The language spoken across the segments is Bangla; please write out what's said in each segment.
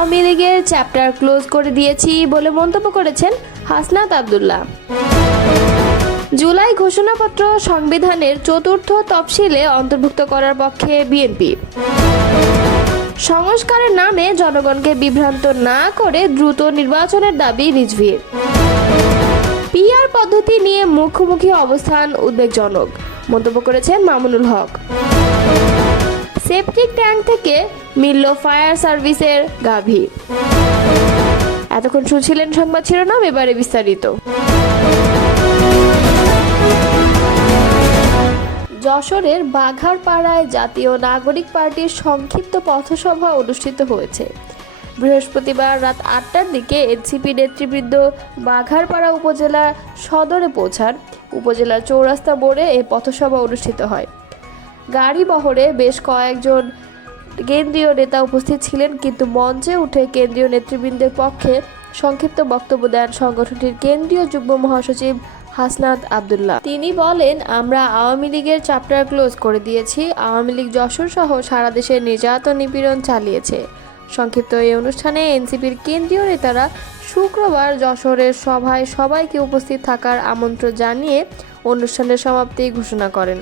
আওয়ামী লীগের চ্যাপ্টার ক্লোজ করে দিয়েছি বলে মন্তব্য করেছেন হাসনাত আব্দুল্লাহ। জুলাই ঘোষণাপত্র সংবিধানের চতুর্থ তফসিলে অন্তর্ভুক্ত করার পক্ষে বিএনপি। সংস্কারের নামে জনগণকে বিভ্রান্ত না করে দ্রুত নির্বাচনের দাবি রিজভীর। পিআর পদ্ধতি নিয়ে মুখোমুখি অবস্থান উদ্বেগজনক মন্তব্য করেছেন মামুনুল হক। সেপটিক ট্যাঙ্ক থেকে মিলল ফায়ার সার্ভিসের গাভী। এতক্ষণ শুনছিলেন সংবাদ শিরোনাম, এবারে বিস্তারিত। যশোরের বাঘারপাড়ায় জাতীয় নাগরিক পার্টির সংক্ষিপ্ত পথসভা অনুষ্ঠিত হয়েছে। বৃহস্পতিবার রাত 8টার দিকে এনসিপি নেতৃবৃন্দ বাঘারপাড়া উপজেলা সদরে পৌঁছান। উপজেলার চৌরাস্তা মোড়ে এই পথসভা অনুষ্ঠিত হয়। গাড়ি বহরে বেশ কয়েকজন কেন্দ্রীয় নেতা উপস্থিত ছিলেন, কিন্তু মঞ্চে উঠে কেন্দ্রীয় নেতৃবৃন্দের পক্ষে সংক্ষিপ্ত বক্তব্য দেন সংগঠনটির কেন্দ্রীয় যুগ্ম মহাসচিব হাসনাত আব্দুল্লাহ। তিনি বলেন, আমরা আওয়ামী লীগের চ্যাপ্টার ক্লোজ করে দিয়েছি। আওয়ামী লীগ যশোর সহ সারা দেশে নির্যাতন নিপীড়ন চালিয়েছে। সংক্ষিপ্ত এই অনুষ্ঠানে এনসিপির কেন্দ্রীয় নেতারা শুক্রবার যশোরের সভায় সবাইকে উপস্থিত থাকার আমন্ত্রণ জানিয়ে অনুষ্ঠানের সমাপ্তি ঘোষণা করেন।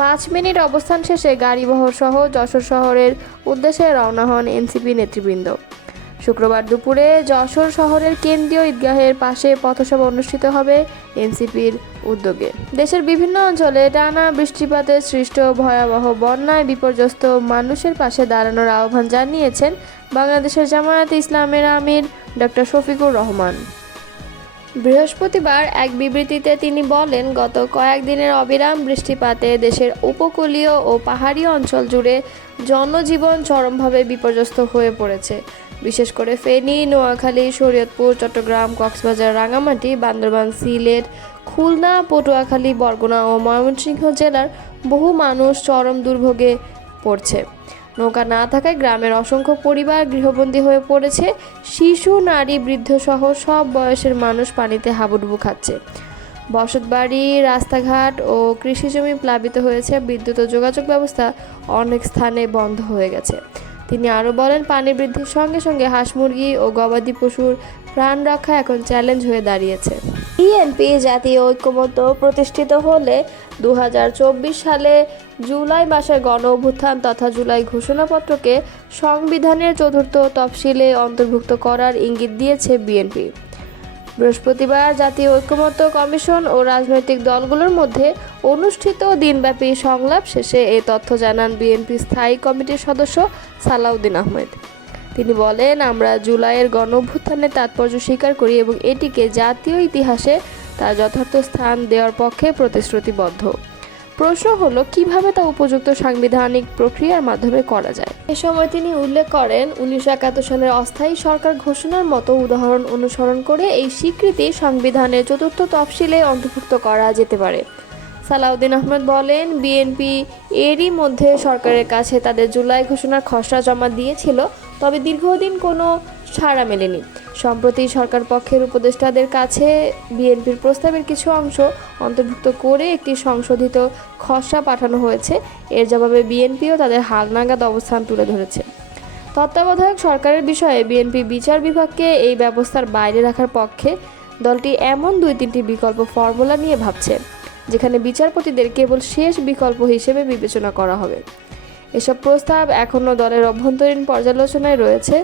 5 মিনিট অবস্থান শেষে গাড়িবহর সহ যশোর শহরের উদ্দেশ্যে রওনা হন এনসিপি নেতৃবৃন্দ। শুক্রবার দুপুরে যশোর শহরের কেন্দ্রীয় ঈদগাহের পাশে পথসভা অনুষ্ঠিত হবে এনসিপির উদ্যোগে। দেশের বিভিন্ন অঞ্চলে টানা বৃষ্টিপাতে সৃষ্ট ভয়াবহ বন্যায় বিপর্যস্ত মানুষের পাশে দাঁড়ানোর আহ্বান জানিয়েছেন বাংলাদেশের জামায়াতে ইসলামের আমির ডক্টর শফিকুর রহমান। বৃহস্পতিবার এক বিবৃতিতে তিনি বলেন, গত কয়েকদিনের অবিরাম বৃষ্টিপাতে দেশের উপকূলীয় ও পাহাড়ি অঞ্চল জুড়ে জনজীবন চরমভাবে বিপর্যস্ত হয়ে পড়েছে। বিশেষ করে ফেনী, নোয়াখালী, শরীয়তপুর, চট্টগ্রাম, কক্সবাজার, রাঙামাটি, বান্দরবান, সিলেট, খুলনা, পটুয়াখালী, বরগুনা ও ময়মনসিংহ জেলার বহু মানুষ চরম দুর্ভোগে পড়ছে। নৌকা না থাকায় গ্রামের অসংখ্য পরিবার গৃহবন্দী হয়ে পড়েছে। শিশু, নারী, বৃদ্ধসহ সব বয়সের মানুষ পানিতে হাবুডুবু খাচ্ছে। বসতবাড়ি, রাস্তাঘাট ও কৃষিজমি প্লাবিত হয়েছে। বিদ্যুৎ ও যোগাযোগ ব্যবস্থা অনেক স্থানে বন্ধ হয়ে গেছে। তিনি আরও বলেন, পানি বৃদ্ধির সঙ্গে সঙ্গে হাঁস, মুরগি ও গবাদি পশুর প্রাণ রক্ষা এখন চ্যালেঞ্জ হয়ে দাঁড়িয়েছে। বিএনপি জাতীয় ঐক্যমত্য প্রতিষ্ঠিত হলে 2024 সালে জুলাই মাসের গণ অভ্যুত্থান তথা জুলাই ঘোষণাপত্রকে সংবিধানের চতুর্থ তফসিলে অন্তর্ভুক্ত করার ইঙ্গিত দিয়েছে বিএনপি। বৃহস্পতিবার জাতীয় ঐক্যমত্য কমিশন ও রাজনৈতিক দলগুলোর মধ্যে অনুষ্ঠিত দিনব্যাপী সংলাপ শেষে এই তথ্য জানান বিএনপি স্থায়ী কমিটির সদস্য সালাউদ্দিন আহমেদ। তিনি বলেন, আমরা জুলাইয়ের গণঅভ্যুত্থানের তাৎপর্য স্বীকার করি এবং এটিকে জাতীয় ইতিহাসে তার যথার্থ স্থান দেওয়ার পক্ষে প্রতিশ্রুতিবদ্ধ। প্রশ্ন হলো, কিভাবে তা উপযুক্ত সাংবিধানিক প্রক্রিয়ার মাধ্যমে করা যায়। এ সময় তিনি উল্লেখ করেন, 1971 সালের অস্থায়ী সরকার ঘোষণার মতো উদাহরণ অনুসরণ করে এই স্বীকৃতি সংবিধানের চতুর্থ তফসিলে অন্তর্ভুক্ত করা যেতে পারে। সালাউদ্দিন আহমেদ বলেন, বিএনপি এরই মধ্যে সরকারের কাছে তাদের জুলাই ঘোষণার খসড়া জমা দিয়েছিল, তবে দীর্ঘদিন কোনো সাড়া মেলেনি। সম্প্রতি সরকার পক্ষের উপদেষ্টাদের কাছে বিএনপির প্রস্তাবের কিছু অংশ অন্তর্ভুক্ত করে একটি সংশোধিত খসড়া পাঠানো হয়েছে। এর জবাবে বিএনপিও তাদের হালনাগাদ অবস্থান তুলে ধরেছে। তত্ত্বাবধায়ক সরকারের বিষয়ে বিএনপি বিচার বিভাগকে এই ব্যবস্থার বাইরে রাখার পক্ষে। দলটি এমন 2-3টি বিকল্প ফর্মুলা নিয়ে ভাবছে, যেখানে বিচারপতিদের কেবল শেষ বিকল্প হিসেবে বিবেচনা করা হবে। এসব প্রস্তাব এখনও দলের অভ্যন্তরীণ পর্যালোচনায় রয়েছে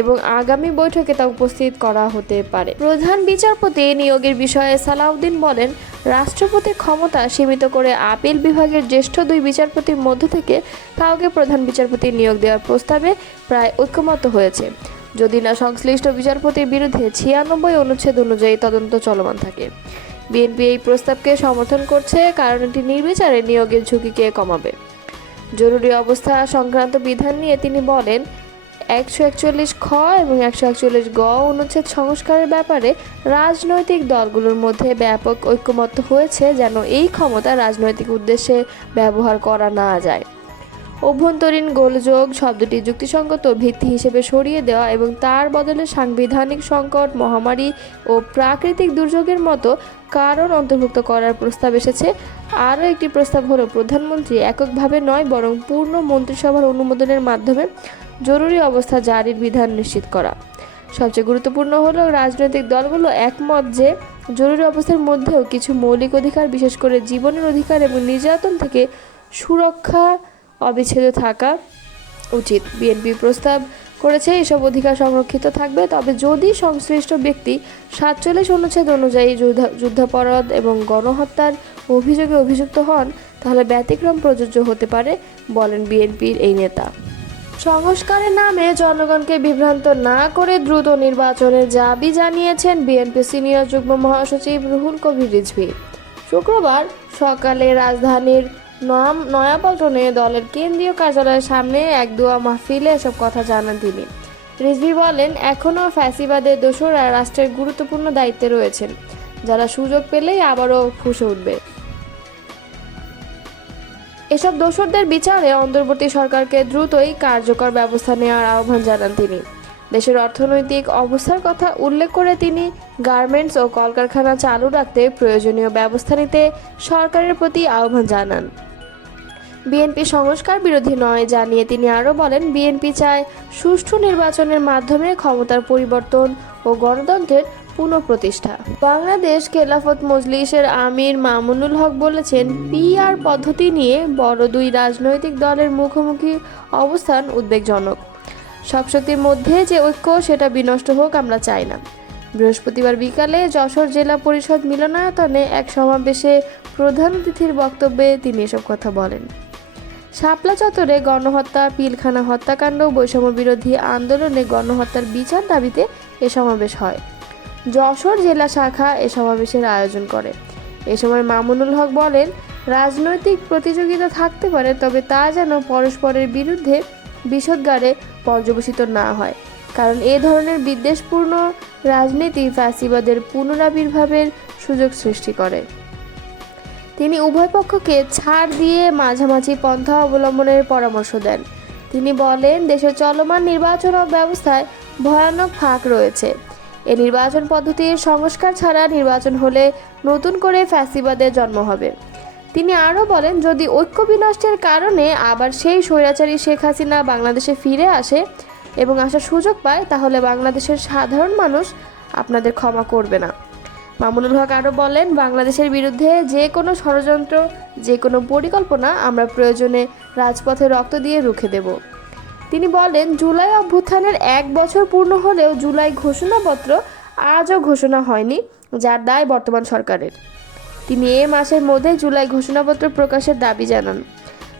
এবং আগামী বৈঠকে তা উপস্থিত করা হতে পারে। প্রধান বিচারপতি নিয়োগের বিষয়ে সালাউদ্দিন বলেন, রাষ্ট্রপতির ক্ষমতা সীমিত করে আপিল বিভাগের জ্যেষ্ঠ 2 বিচারপতির মধ্য থেকে কাউকে প্রধান বিচারপতি নিয়োগ দেওয়ার প্রস্তাবে প্রায় ঐকমত্য হয়েছে, যদি না সংশ্লিষ্ট বিচারপতির বিরুদ্ধে 96 অনুচ্ছেদ অনুযায়ী তদন্ত চলমান থাকে। বিএনপি এই প্রস্তাবকে সমর্থন করছে কারণ এটি নির্বিচারে নিয়োগের ঝুঁকিকে কমাবে। জরুরি অবস্থা সংক্রান্ত বিধান নিয়ে তিনি বলেন, 141 খ এবং 141 গ অনুচ্ছেদ সংস্কারের ব্যাপারে রাজনৈতিক দলগুলোর মধ্যে ব্যাপক ঐকমত্য হয়েছে যেন এই ক্ষমতা রাজনৈতিক উদ্দেশ্যে ব্যবহার করা না যায়। অভ্যন্তরীণ গোলযোগ শব্দটি যুক্তিসঙ্গত ভিত্তি হিসেবে সরিয়ে দেওয়া এবং তার বদলে সাংবিধানিক সংকট, মহামারী ও প্রাকৃতিক দুর্যোগের মতো কারণ অন্তর্ভুক্ত করার প্রস্তাব এসেছে। আরও একটি প্রস্তাব হলো, প্রধানমন্ত্রী এককভাবে নয় বরং পূর্ণ মন্ত্রিসভার অনুমোদনের মাধ্যমে জরুরি অবস্থা জারির বিধান নিশ্চিত করা। সবচেয়ে গুরুত্বপূর্ণ হলো রাজনৈতিক দলগুলো একমত যে জরুরি অবস্থার মধ্যেও কিছু মৌলিক অধিকার, বিশেষ করে জীবনের অধিকার এবং নির্যাতন থেকে সুরক্ষা অবিচ্ছেদ্য থাকা উচিত। বিএনপি প্রস্তাব করেছে এসব অধিকার সংরক্ষিত থাকবে, তবে যদি সংশ্লিষ্ট ব্যক্তি 47 অনুচ্ছেদ অনুযায়ী যুদ্ধাপরাধ এবং গণহত্যার অভিযোগে অভিযুক্ত হন তাহলে ব্যতিক্রম প্রযোজ্য হতে পারে, বলেন বিএনপির এই নেতা। সংস্কারের নামে জনগণকে বিভ্রান্ত না করে দ্রুত নির্বাচনের দাবি জানিয়েছেন বিএনপি সিনিয়র যুগ্ম মহাসচিব রুহুল কবির রিজভী। শুক্রবার সকালে রাজধানীর নয়াপল্টনে দলের কেন্দ্রীয় কার্যালয়ের সামনে এক দোয়া মাহফিলে এসব কথা জানান তিনি। রিজভী বলেন, এখনও ফ্যাসিবাদের দোসররা রাষ্ট্রের গুরুত্বপূর্ণ দায়িত্বে রয়েছেন, যারা সুযোগ পেলেই আবারও ফুঁসে উঠবে। এসব দোসরদের বিচারে অন্তর্বর্তী সরকারকে দ্রুতই কার্যকর ব্যবস্থা নেওয়ার আহ্বান জানান তিনি। দেশের অর্থনৈতিক অবস্থার কথা উল্লেখ করে তিনি গার্মেন্টস ও কলকারখানা চালু রাখতে প্রয়োজনীয় ব্যবস্থা নিতে সরকারের প্রতি আহ্বান জানান। বিএনপি সংস্কার বিরোধী নয় জানিয়ে তিনি আরও বলেন, বিএনপি চায় সুষ্ঠু নির্বাচনের মাধ্যমে ক্ষমতার পরিবর্তন ও গণতন্ত্রের পুনঃপ্রতিষ্ঠা। বাংলাদেশ খেলাফত মজলিসের আমির মামুনুল হক বলেছেন, পিআর পদ্ধতি নিয়ে বড় দুই রাজনৈতিক দলের মুখোমুখি অবস্থান উদ্বেগজনক। সব শক্তির মধ্যে যে ঐক্য, সেটা বিনষ্ট হোক আমরা চাই না। বৃহস্পতিবার বিকালে যশোর জেলা পরিষদ মিলনায়তনে এক সমাবেশে প্রধান অতিথির বক্তব্যে তিনি এসব কথা বলেন। শাপলা চত্বরে গণহত্যা, পিলখানা হত্যাকাণ্ড, বৈষম্য বিরোধী আন্দোলনে গণহত্যার বিচার দাবিতে এ সমাবেশ হয়। যশোর জেলা শাখা এ সমাবেশের আয়োজন করে। এ সময় মামুনুল হক বলেন, রাজনৈতিক প্রতিযোগিতা থাকতে পারে, তবে তা যেন পরস্পরের বিরুদ্ধে বিষোদ্গারে পর্যবসিত না হয়, কারণ এ ধরনের বিদ্বেষপূর্ণ রাজনীতি ফ্যাসিবাদের পুনরাবির্ভাবের সুযোগ সৃষ্টি করে। তিনি উভয় পক্ষকে ছাড় দিয়ে মাঝামাঝি পন্থা অবলম্বনের পরামর্শ দেন। তিনি বলেন, দেশের চলমান নির্বাচন ব্যবস্থায় ভয়ানক ফাঁক রয়েছে। এই নির্বাচন পদ্ধতির সংস্কার ছাড়া নির্বাচন হলে নতুন করে ফ্যাসিবাদের জন্ম হবে। তিনি আরও বলেন, যদি ঐক্য বিনষ্টের কারণে আবার সেই স্বৈরাচারী শেখ হাসিনা বাংলাদেশে ফিরে আসে এবং আসার সুযোগ পায়, তাহলে বাংলাদেশের সাধারণ মানুষ আপনাদের ক্ষমা করবে না। মামুনুল হক আরও বলেন, বাংলাদেশের বিরুদ্ধে যে কোনো ষড়যন্ত্র, যে কোনো পরিকল্পনা আমরা প্রয়োজনে রাজপথে রক্ত দিয়ে রুখে দেব। তিনি বলেন, জুলাই অভ্যুত্থানের 1 বছর পূর্ণ হলেও জুলাই ঘোষণাপত্র আজও ঘোষণা হয়নি, যার দায় বর্তমান সরকারের। তিনি এ মাসের মধ্যে জুলাই ঘোষণাপত্র প্রকাশের দাবি জানান।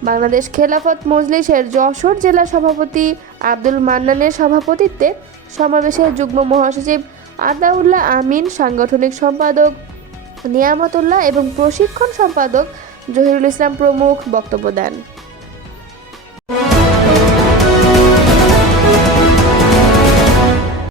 বাংলাদেশ খেলাফত মজলিসের যশোর জেলা সভাপতি আব্দুল মান্নানের সভাপতিত্বে সমাবেশে যুগ্ম মহাসচিব আতাউল্লাহ আমিন, সাংগঠনিক সম্পাদক নিয়ামতুল্লাহ এবং প্রশিক্ষণ সম্পাদক জহিরুল ইসলাম প্রমুখ বক্তব্য দেন।